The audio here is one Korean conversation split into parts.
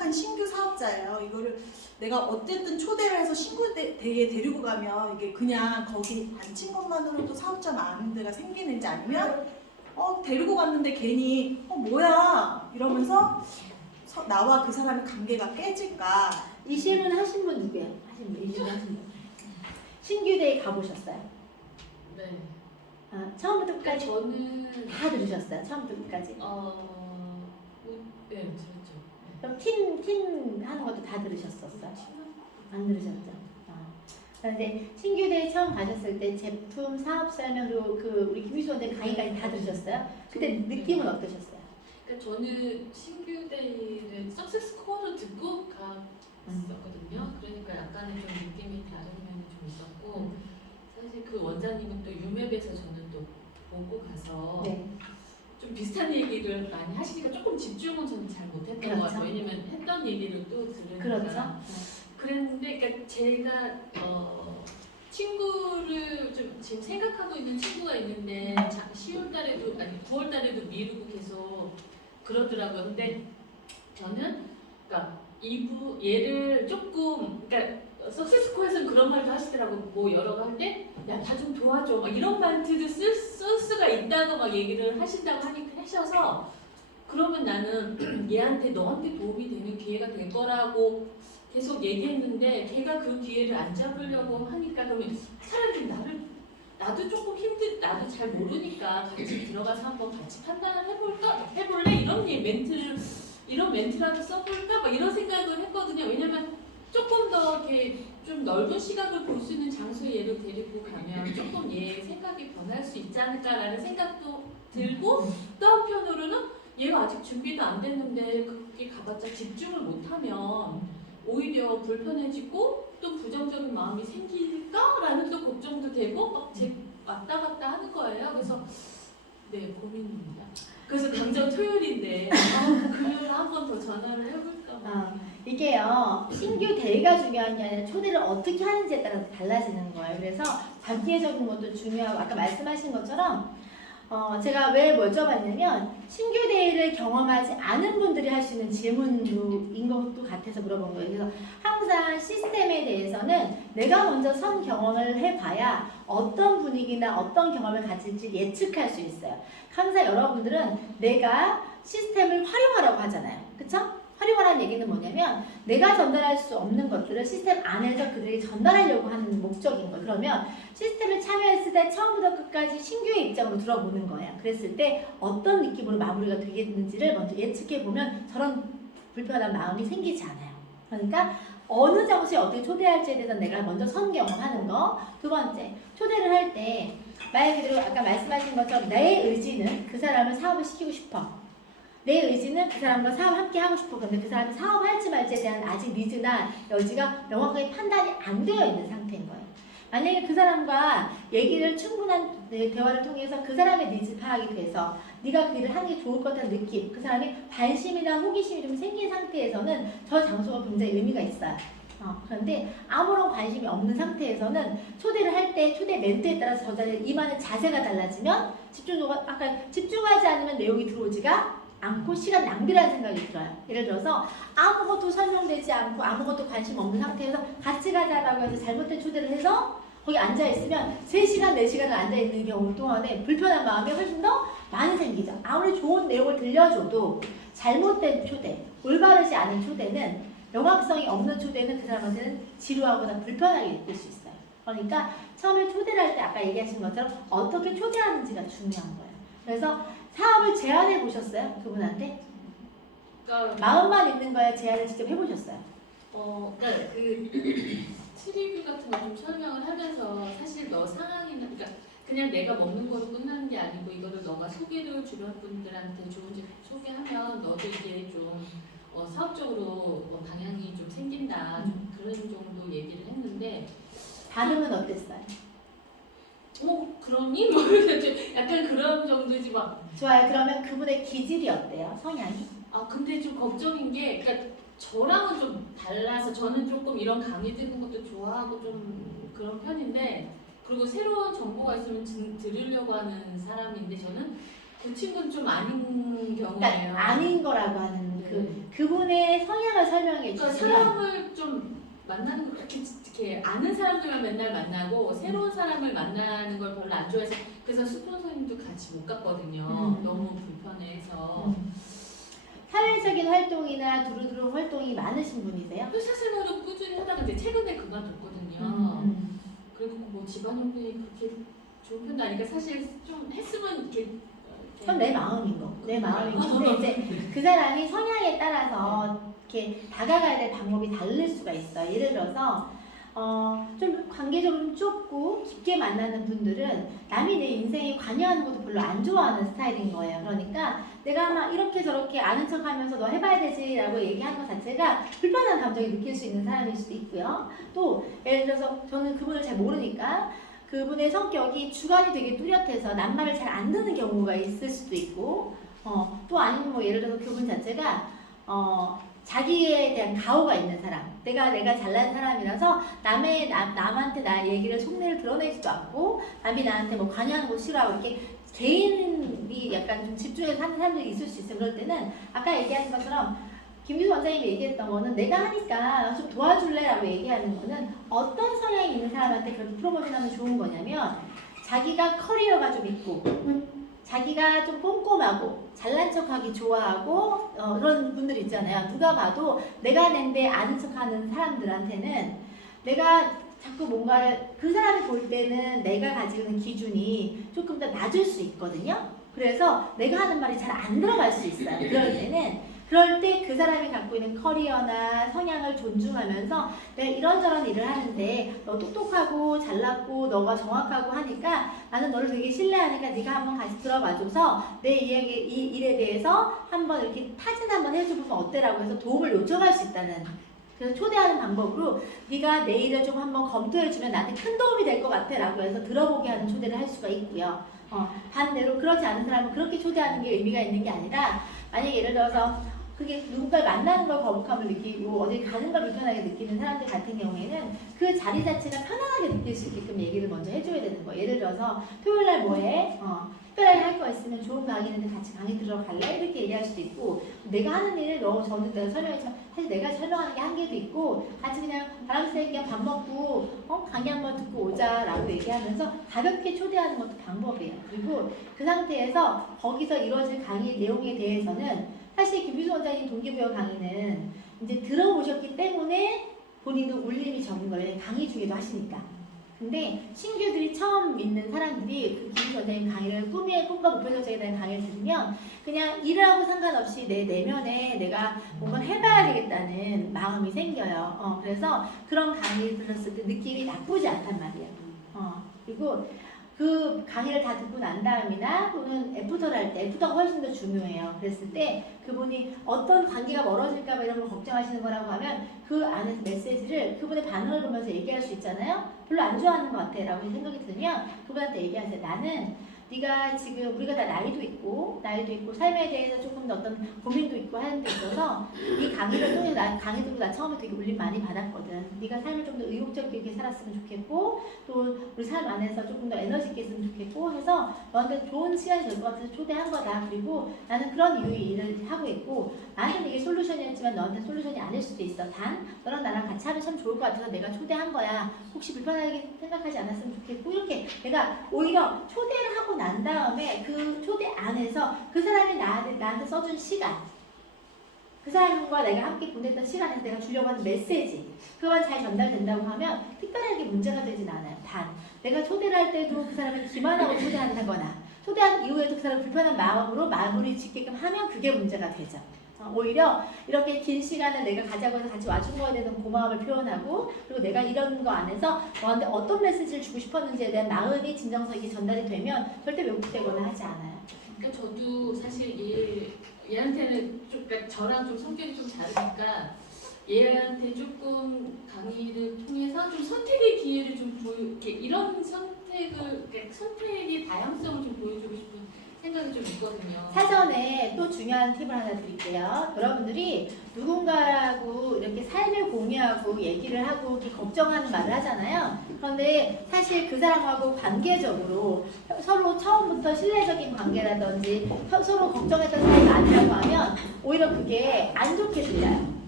입학한 신규 사업자예요. 이거를 내가 어쨌든 초대를 해서 신규 대회에 데리고 가면 이게 그냥 거기 앉힌 것만으로도 사업자 많은 데가 생기는지 아니면 데리고 갔는데 괜히 뭐야 이러면서 나와 그 사람의 관계가 깨질까. 이 질문 하신 분 누구예요? 이 질문 하신 분. 신규 대회 가보셨어요? 네. 처음부터 끝까지 저는 다 들으셨어요? 처음부터 끝까지? 네, 들었죠. 그럼 팀 하는 것도 다 들으셨었어요? 안 들으셨죠? 그런데 신규 대회 처음 가셨을 때 제품 사업 설명도 우리 김유수 원장님 강의까지 다 들으셨어요? 그때 느낌은 어떠셨어요? 그러니까 저는 신규 데이를 석세스 코어를 듣고 갔었거든요. 그러니까 약간의 좀 느낌이 다른 면이 좀 있었고 사실 그 원장님은 또 유맵에서 저는 또 보고 가서 네. 좀 비슷한 얘기를 많이 하시니까 조금 집중은 저는 잘 못했던 그렇죠. 것 같아요. 왜냐면 했던 얘기를 또 들으니까. 그렇죠. 그랬는데 그러니까 제가 친구를 좀 지금 생각하고 있는 친구가 있는데 10월 달에도 아니 9월 달에도 미루고 계속 그러더라고요. 근데 저는 그러니까 얘를 조금 그러니까 석세스코에서는 그런 말도 하시더라고. 뭐 여러 거 할 때 야 나 좀 도와줘 막 이런 멘트도 쓸 수가 있다고 막 얘기를 하신다고 하셔서 그러면 나는 얘한테 너한테 도움이 되는 기회가 될 거라고 계속 얘기했는데 걔가 그 기회를 안 잡으려고 하니까 그러면 차라리 나도 조금 나도 잘 모르니까 같이 들어가서 한번 같이 판단을 해볼래? 이런 멘트라도 써볼까? 막 이런 생각을 했거든요. 왜냐면 조금 더 이렇게 좀 넓은 시각을 볼 수 있는 장소에 얘를 데리고 가면 조금 얘 생각이 변할 수 있지 않을까라는 생각도 들고 또 한편으로는 얘가 아직 준비도 안 됐는데 그렇게 가봤자 집중을 못하면 오히려 불편해지고 또 부정적인 마음이 생길까라는 또 걱정도 되고 막 왔다 갔다 하는 거예요. 그래서 네 고민입니다. 그래서 당장 토요일인데 금요일에 한 번 더 전화를 해볼까. 이게요 신규 대회가 중요한 게 아니라 초대를 어떻게 하는지에 따라서 달라지는 거예요. 그래서 단계적인 것도 중요하고 아까 말씀하신 것처럼 제가 왜 여쭤봤냐면 신규 대회를 경험하지 않은 분들이 할 수 있는 질문인 것도 같아서 물어본 거예요. 그래서 항상 시스템에 대해서는 내가 먼저 선 경험을 해봐야 어떤 분위기나 어떤 경험을 가질지 예측할 수 있어요. 항상 여러분들은 내가 시스템을 활용하라고 하잖아요. 그쵸? 활용하라는 얘기는 뭐냐면 내가 전달할 수 없는 것들을 시스템 안에서 그들이 전달하려고 하는 목적인 거예요. 그러면 시스템을 참여했을 때 처음부터 끝까지 신규의 입장으로 들어보는 거예요. 그랬을 때 어떤 느낌으로 마무리가 되겠는지를 먼저 예측해보면 저런 불편한 마음이 생기지 않아요. 그러니까 어느 장소에 어떻게 초대할지에 대해서 내가 먼저 선경험하는 거. 두 번째, 초대를 할 때 말 그대로 아까 말씀하신 것처럼 내 의지는 그 사람을 사업을 시키고 싶어. 내 의지는 그 사람과 사업 함께 하고 싶어. 그런데 그 사람이 사업할지 말지에 대한 아직 니즈나 여지가 명확하게 판단이 안 되어 있는 상태인 거예요. 만약에 그 사람과 얘기를 충분한 대화를 통해서 그 사람의 니즈 파악이 돼서 네가 그 일을 하는 게 좋을 것 같다는 느낌, 그 사람이 관심이나 호기심이 좀 생긴 상태에서는 저 장소가 굉장히 의미가 있어요. 그런데 아무런 관심이 없는 상태에서는 초대를 할 때 초대 멘트에 따라서 전달을 임하는 자세가 달라지면 집중하지 않으면 내용이 들어오지가 않고 시간 낭비라는 생각이 들어요. 예를 들어서 아무것도 설명되지 않고 아무것도 관심 없는 상태에서 같이 가자라고 해서 잘못된 초대를 해서 거기 앉아있으면 3시간, 4시간을 앉아있는 경우 동안에 불편한 마음이 훨씬 더 많이 생기죠. 아무리 좋은 내용을 들려줘도 잘못된 초대, 올바르지 않은 초대는 명확성이 없는 초대는 그 사람한테는 지루하거나 불편하게 느낄 수 있어요. 그러니까 처음에 초대를 할 때 아까 얘기하신 것처럼 어떻게 초대하는지가 중요한 거예요. 그래서 사업을 제안해 보셨어요? 그분한테? 그러니까 마음만 있는 거야? 제안을 직접 해보셨어요? 그러니까 트리뷰 같은 거 좀 설명을 하면서 사실 너 상황이나 그러니까 그냥 내가 먹는 거로 끝나는 게 아니고 이거를 너가 소개를 주변 분들한테 좋은지 소개하면 너도 이게 좀 사업적으로 방향이 좀 생긴다 좀 그런 정도 얘기를 했는데 반응은 어땠어요? 그러니? 모르겠지. 약간 그런 정도지 막. 좋아요. 그러면 그분의 기질이 어때요? 성향이? 근데 좀 걱정인 게, 그러니까 저랑은 좀 달라서 저는 조금 이런 강의 듣는 것도 좋아하고 좀 그런 편인데, 그리고 새로운 정보가 있으면 들으려고 하는 사람인데 저는 그 친구는 좀 아닌 경우예요. 그러니까 아닌 거라고 하는 그분의 성향을 설명해 그러니까 주시면 사람을 좀 만나는 걸 이렇게 아는 사람들만 맨날 만나고 새로운 사람을 만나는 걸 별로 안 좋아해서 그래서 스폰서님도 같이 못 갔거든요. 너무 불편해서. 사회적인 활동이나 두루두루 활동이 많으신 분이세요? 또 사실은 꾸준히 하다가 이제 최근에 그만뒀거든요. 그리고 뭐 집안형편이 그렇게 좋은 편도 아니니까 사실 좀 했으면 이렇게 그건 내 마음인 거. 내 마음인 거. 근데 이제 그 사람이 성향에 따라서 이렇게 다가가야 될 방법이 다를 수가 있어. 예를 들어서 좀 관계적으로 좀 좁고 깊게 만나는 분들은 남이 내 인생에 관여하는 것도 별로 안 좋아하는 스타일인 거예요. 그러니까 내가 막 이렇게 저렇게 아는 척하면서 너 해봐야 되지라고 얘기하는 것 자체가 불편한 감정이 느낄 수 있는 사람일 수도 있고요. 또 예를 들어서 저는 그분을 잘 모르니까 그분의 성격이 주관이 되게 뚜렷해서 남말을 잘 안 듣는 경우가 있을 수도 있고, 또 아니면 뭐 예를 들어서 그분 자체가 자기에 대한 가오가 있는 사람, 내가 잘난 사람이라서 남한테 나 얘기를 속내를 드러내지도 않고 남이 나한테 뭐 관여하는 거 싫어하고 이렇게 개인이 약간 좀 집중해서 하는 사람들이 있을 수 있어요. 그럴 때는 아까 얘기하신 것처럼 김규수 원장님이 얘기했던 거는 내가 하니까 좀 도와줄래라고 얘기하는 거는 어떤 성향이 있는 사람한테 그렇게 프로모션하면 좋은 거냐면 자기가 커리어가 좀 있고 자기가 좀 꼼꼼하고 잘난 척하기 좋아하고 그런 분들 있잖아요. 누가 봐도 내가 낸데 아는 척하는 사람들한테는 내가 자꾸 뭔가를 그 사람이 볼 때는 내가 가지고 있는 기준이 조금 더 낮을 수 있거든요. 그래서 내가 하는 말이 잘 안 들어갈 수 있어요. 그럴 때 그 사람이 갖고 있는 커리어나 성향을 존중하면서 내가 이런저런 일을 하는데 너 똑똑하고 잘났고 너가 정확하고 하니까 나는 너를 되게 신뢰하니까 네가 한번 같이 들어봐줘서 내 이야기 이 일에 대해서 한번 이렇게 타진 한번 해줘보면 어때라고 해서 도움을 요청할 수 있다는. 그래서 초대하는 방법으로 네가 내 일을 좀 한번 검토해주면 나한테 큰 도움이 될 것 같아 라고 해서 들어보게 하는 초대를 할 수가 있고요. 반대로 그렇지 않은 사람은 그렇게 초대하는 게 의미가 있는 게 아니라 만약에 예를 들어서 그게 누군가를 만나는 걸 거북함을 느끼고 어디 가는 걸 불편하게 느끼는 사람들 같은 경우에는 그 자리 자체가 편안하게 느낄 수 있게끔 얘기를 먼저 해줘야 되는 거예요. 예를 들어서 토요일날 뭐해? 특별하게 할 거 있으면 좋은 강의 있는데 같이 강의 들어갈래? 이렇게 얘기할 수도 있고 내가 하는 일을 저는 내가 설명했지만 사실 내가 설명하는 게 한계도 있고 같이 그냥 바람 쐬기 밥 먹고 강의 한번 듣고 오자라고 얘기하면서 가볍게 초대하는 것도 방법이에요. 그리고 그 상태에서 거기서 이루어질 강의 내용에 대해서는 사실 김규수 원장님 동기부여 강의는 이제 들어보셨기 때문에 본인도 울림이 적은 거예요. 강의 중에도 하시니까. 근데 신규들이 처음 믿는 사람들이 그 김규수 원장님 강의를 꿈과 목표 설정에 대한 강의를 들으면 그냥 일하고 상관없이 내 내면에 내가 뭔가 해봐야 되겠다는 마음이 생겨요. 그래서 그런 강의를 들었을 때 느낌이 나쁘지 않단 말이에요. 그리고 그 강의를 다 듣고 난 다음이나 또는 애프터를 할 때 애프터가 훨씬 더 중요해요. 그랬을 때 그분이 어떤 관계가 멀어질까 봐 이런 걸 걱정하시는 거라고 하면 그 안에서 메시지를 그분의 반응을 보면서 얘기할 수 있잖아요. 별로 안 좋아하는 것 같아 라고 생각이 들면 그분한테 얘기하세요. 나는 네가 지금 우리가 다 나이도 있고 삶에 대해서 조금 더 어떤 고민도 있고 하는 데 있어서 이 강의를 통해 강의 듣고 나 처음에 되게 울림 많이 받았거든. 네가 삶을 좀 더 의욕적이게 살았으면 좋겠고 또 우리 삶 안에서 조금 더 에너지 있게 했으면 좋겠고 해서 너한테 좋은 시간이 될 것 같아서 초대한 거다. 그리고 나는 그런 이유의 일을 하고 있고 나한테는 이게 솔루션이었지만 너한테는 솔루션이 아닐 수도 있어. 단 너랑 나랑 같이 하면 참 좋을 것 같아서 내가 초대한 거야. 혹시 불편하게 생각하지 않았으면 좋겠고 이렇게 내가 오히려 초대를 하고 난 다음에 그 초대 안에서 그 사람이 나한테 써준 시간 그 사람과 내가 함께 보냈던 시간에서 내가 주려고 하는 메시지 그거만 잘 전달된다고 하면 특별하게 문제가 되진 않아요. 단 내가 초대를 할 때도 그 사람을 기만하고 초대한다거나 초대한 이후에도 그 사람을 불편한 마음으로 마무리 짓게끔 하면 그게 문제가 되죠. 오히려 이렇게 긴 시간을 내가 가자고 해서 같이 와준 거에 대해서 고마움을 표현하고 그리고 내가 이런 거 안에서 너한테 어떤 메시지를 주고 싶었는지에 대한 마음이 진정성이 전달이 되면 절대 왜곡되거나 하지 않아요. 그러니까 저도 사실 얘한테는 좀 그러니까 저랑 좀 성격이 좀 다르니까 얘한테 조금 강의를 통해서 좀 선택의 기회를 좀 이렇게 이런 선택의 다양성을 좀 보여주고 싶은 생각이 좀 있거든요. 사전에 또 중요한 팁을 하나 드릴게요. 여러분들이 누군가하고 이렇게 삶을 공유하고 얘기를 하고 이렇게 걱정하는 말을 하잖아요. 그런데 사실 그 사람하고 관계적으로 서로 처음부터 신뢰적인 관계라든지 서로 걱정했던 사이가 아니라고 하면 오히려 그게 안 좋게 들려요.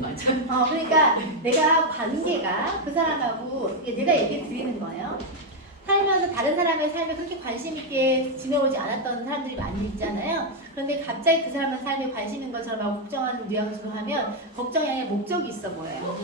맞아. 그러니까 내가 관계가 그 사람하고 내가 얘기 드리는 거예요. 살면서 다른 사람의 삶에 그렇게 관심 있게 지내오지 않았던 사람들이 많이 있잖아요. 그런데 갑자기 그 사람의 삶에 관심 있는 것처럼 하고 걱정하는 뉘앙스로 하면 걱정이 아니라 목적이 있어 보여요.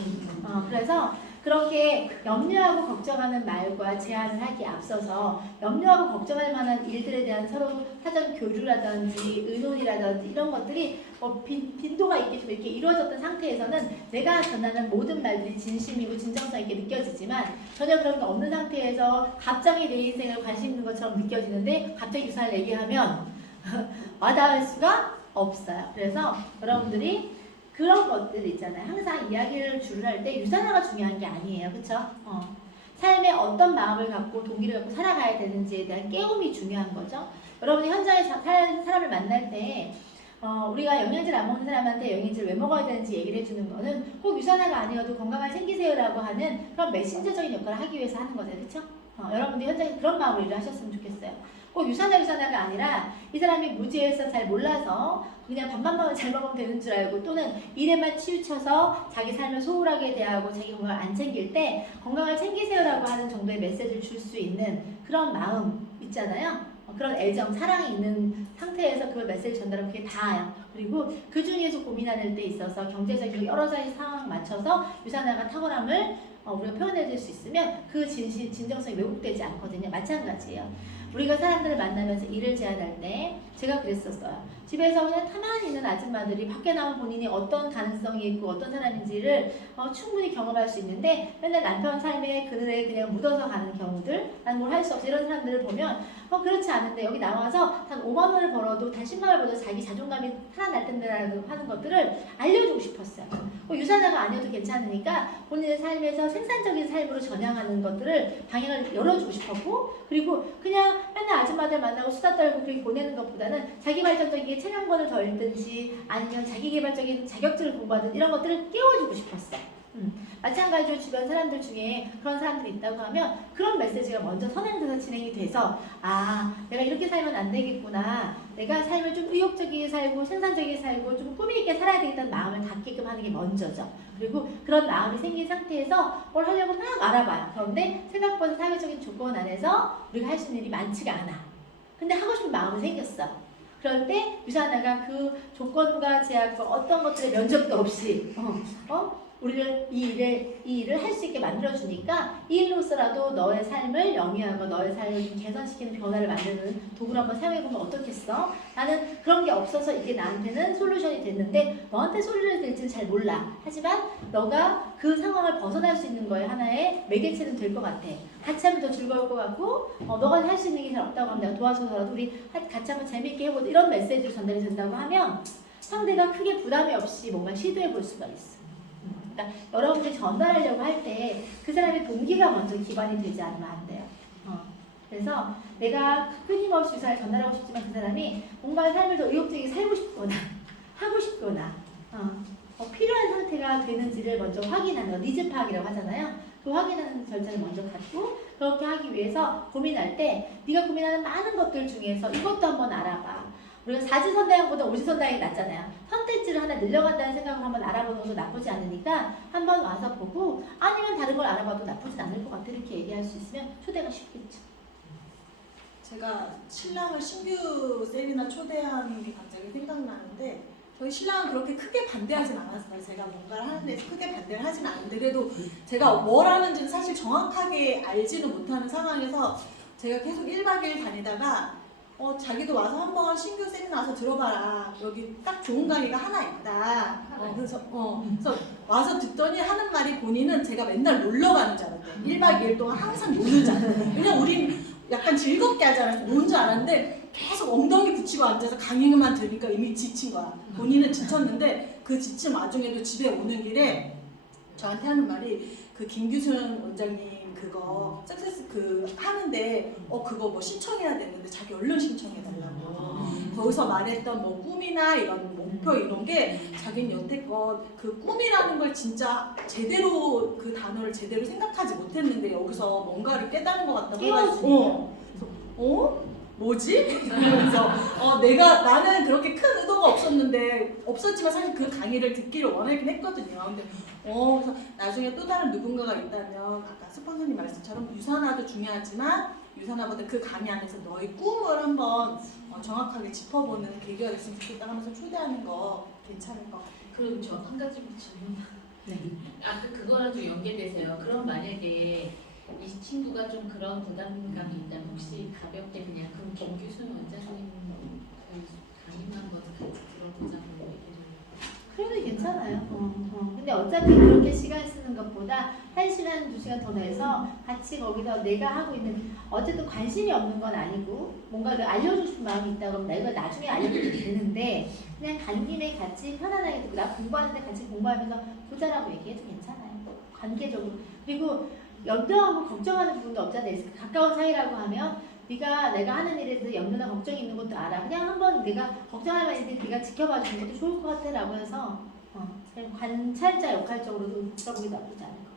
그래서 그렇게 염려하고 걱정하는 말과 제안을 하기에 앞서서 염려하고 걱정할 만한 일들에 대한 서로 사전 교류라든지 의논이라든지 이런 것들이 빈도가 있게 좀 이렇게 이루어졌던 상태에서는 내가 전하는 모든 말들이 진심이고 진정성 있게 느껴지지만 전혀 그런 게 없는 상태에서 갑자기 내 인생을 관심 있는 것처럼 느껴지는데 갑자기 유산을 얘기하면 와닿을 수가 없어요. 그래서 여러분들이 그런 것들 있잖아요. 항상 이야기를 줄을 할 때 유산화가 중요한 게 아니에요. 그쵸? 삶에 어떤 마음을 갖고 동기를 갖고 살아가야 되는지에 대한 깨움이 중요한 거죠. 여러분이 현장에 사람을 만날 때 우리가 영양제를 안 먹는 사람한테 영양제를 왜 먹어야 되는지 얘기를 해주는 거는 꼭 유산화가 아니어도 건강을 챙기세요라고 하는 그런 메신저적인 역할을 하기 위해서 하는 거죠. 그쵸? 여러분들이 현장에 그런 마음으로 일을 하셨으면 좋겠어요. 꼭 유산화가 아니라 이 사람이 무지해서 잘 몰라서 그냥 밥만 잘 먹으면 되는 줄 알고 또는 일에만 치우쳐서 자기 삶을 소홀하게 대하고 자기 건강을 안 챙길 때 건강을 챙기세요라고 하는 정도의 메시지를 줄 수 있는 그런 마음 있잖아요. 그런 애정, 사랑이 있는 상태에서 그 메시지를 전달하면 그게 다예요. 그리고 그 중에서 고민하는 데 있어서 경제적인 여러 가지 상황 맞춰서 유산화가 탁월함을 우리가 표현해줄 수 있으면 그 진정성이 왜곡되지 않거든요. 마찬가지예요. 우리가 사람들을 만나면서 일을 제안할 때 제가 그랬었어요. 집에서 그냥 가만히 있는 아줌마들이 밖에 나온 본인이 어떤 가능성이 있고 어떤 사람인지를 충분히 경험할 수 있는데 맨날 남편 삶의 그늘에 그냥 묻어서 가는 경우들 난 뭘 할 수 없어 이런 사람들을 보면 그렇지 않은데 여기 나와서 단 5만 원을 벌어도 단 10만 원을 벌어도 자기 자존감이 살아날 텐데라고 하는 것들을 알려주고 싶었어요. 유산화가 아니어도 괜찮으니까 본인의 삶에서 생산적인 삶으로 전향하는 것들을 방향을 열어주고 싶었고 그리고 그냥 맨날 아줌마들 만나고 수다 떨고 그렇게 보내는 것보다는 자기 발전적인 체면권을 더 읽든지 아니면 자기 개발적인 자격증을 공부하든 이런 것들을 깨워주고 싶었어. 마찬가지로 주변 사람들 중에 그런 사람들이 있다고 하면 그런 메시지가 먼저 선행돼서 진행이 돼서 내가 이렇게 살면 안 되겠구나. 내가 삶을 좀 의욕적이게 살고 생산적이게 살고 좀 꾸미있게 살아야 되겠다는 마음을 갖게끔 하는 게 먼저죠. 그리고 그런 마음이 생긴 상태에서 뭘 하려고 막 알아봐요. 그런데 생각보다 사회적인 조건 안에서 우리가 할 수 있는 일이 많지가 않아. 근데 하고 싶은 마음이 생겼어. 그럴 때 유산화가 그 조건과 제약과 어떤 것들의 면접도 없이 우리를 이 일을 할 수 있게 만들어주니까 이 일로서라도 너의 삶을 영위하고 너의 삶을 좀 개선시키는 변화를 만드는 도구를 한번 사용해보면 어떻겠어? 나는 그런 게 없어서 이게 나한테는 솔루션이 됐는데 너한테 솔루션이 될지는 잘 몰라. 하지만 너가 그 상황을 벗어날 수 있는 거에 하나의 매개체는 될 것 같아. 같이 하면 더 즐거울 것 같고 너가 할 수 있는 게 잘 없다고 하면 내가 도와줘서라도 우리 같이 한번 재미있게 해보자. 이런 메시지를 전달이 된다고 하면 상대가 크게 부담이 없이 뭔가 시도해 볼 수가 있어. 그러니까 여러분들이 전달하려고 할 때 그 사람의 동기가 먼저 기반이 되지 않으면 안 돼요. 그래서 내가 끊임없이 유산을 전달하고 싶지만 그 사람이 뭔가 삶을 더 의욕적이게 살고 싶거나 하고 싶거나 필요한 상태가 되는지를 먼저 확인하는 거, 니즈 파악이라고 하잖아요. 그 확인하는 절차를 먼저 갖고 그렇게 하기 위해서 고민할 때 네가 고민하는 많은 것들 중에서 이것도 한번 알아봐. 우리가 사지선다형보다 오지선다형이 낫잖아요. 선택지를 하나 늘려간다는 생각을 한번 알아보는 것도 나쁘지 않으니까 한번 와서 보고 아니면 다른 걸 알아봐도 나쁘진 않을 것 같아. 이렇게 얘기할 수 있으면 초대가 쉽겠죠. 제가 신랑을 신규 세미나 초대한 게 갑자기 생각나는데 저희 신랑은 그렇게 크게 반대하진 않았어요. 제가 뭔가를 하는 데서 크게 반대를 하진 않는데 그래도 제가 뭘 하는지는 사실 정확하게 알지는 못하는 상황에서 제가 계속 1박 2일 다니다가 자기도 와서 한번 신규 세미나 와서 들어봐라. 여기 딱 좋은 강의가 하나 있다. 그래서 와서 듣더니 하는 말이 본인은 제가 맨날 놀러 가는 줄 알았대. 1박 2일 동안 항상 노는 줄 알았대. 그냥 우린 약간 즐겁게 하잖아요. 노는 줄 알았는데 계속 엉덩이 붙이고 앉아서 강의만 들으니까 이미 지친 거야. 본인은 지쳤는데 그 지친 와중에도 집에 오는 길에 저한테 하는 말이 그 김규순 원장님 그거 석세스 그 하는데 그거 뭐 신청해야 되는데 자기 얼른 신청해 달라고. 거기서 말했던 뭐 꿈이나 이런 목표 이런 게 자기는 여태껏 그 꿈이라는 걸 진짜 제대로 그 단어를 제대로 생각하지 못했는데 여기서 뭔가를 깨달은 것 같다고 해가지고 뭐지? 그래서 나는 그렇게 큰 의도가 없었지만 사실 그 강의를 듣기를 원하긴 했거든요. 근데 그래서 나중에 또 다른 누군가가 있다면 아까 스폰서님 말씀처럼 유산화도 중요하지만 유산화보다 그 강의 안에서 너의 꿈을 한번 정확하게 짚어보는 계기가 됐으면 좋겠다 하면서 초대하는 거 괜찮을 것 같아요. 그럼 저 한 가지 질문. 아까 그거랑 좀 연계되세요. 그럼 만약에 이 친구가 좀 그런 부담감이 있다면 혹시 가볍게 그냥 그럼 김규순 원장님 강의만 한번 같이 들어보자고 얘기를. 그래도 괜찮아요. 근데 어차피 그렇게 시간 쓰는 것보다 1시간, 2시간 더 내서 같이 거기서 내가 하고 있는 어쨌든 관심이 없는 건 아니고 뭔가를 알려주고 싶은 마음이 있다 그러면 내가 나중에 알려줘도 되는데 그냥 간 김에 같이 편안하게 듣고 나 공부하는데 같이 공부하면서 보자라고 얘기해도 괜찮아요. 관계적으로. 그리고 염려하고 걱정하는 부분도 없잖아요. 가까운 사이라고 하면 내가 하는 일에 대해서 염려나 걱정이 있는 것도 알아. 그냥 한번 내가 걱정할 만한데 네가 지켜봐 주는 것도 좋을 것 같아 라고 해서 그냥 관찰자 역할적으로도 들어보기 나쁘지 않아요.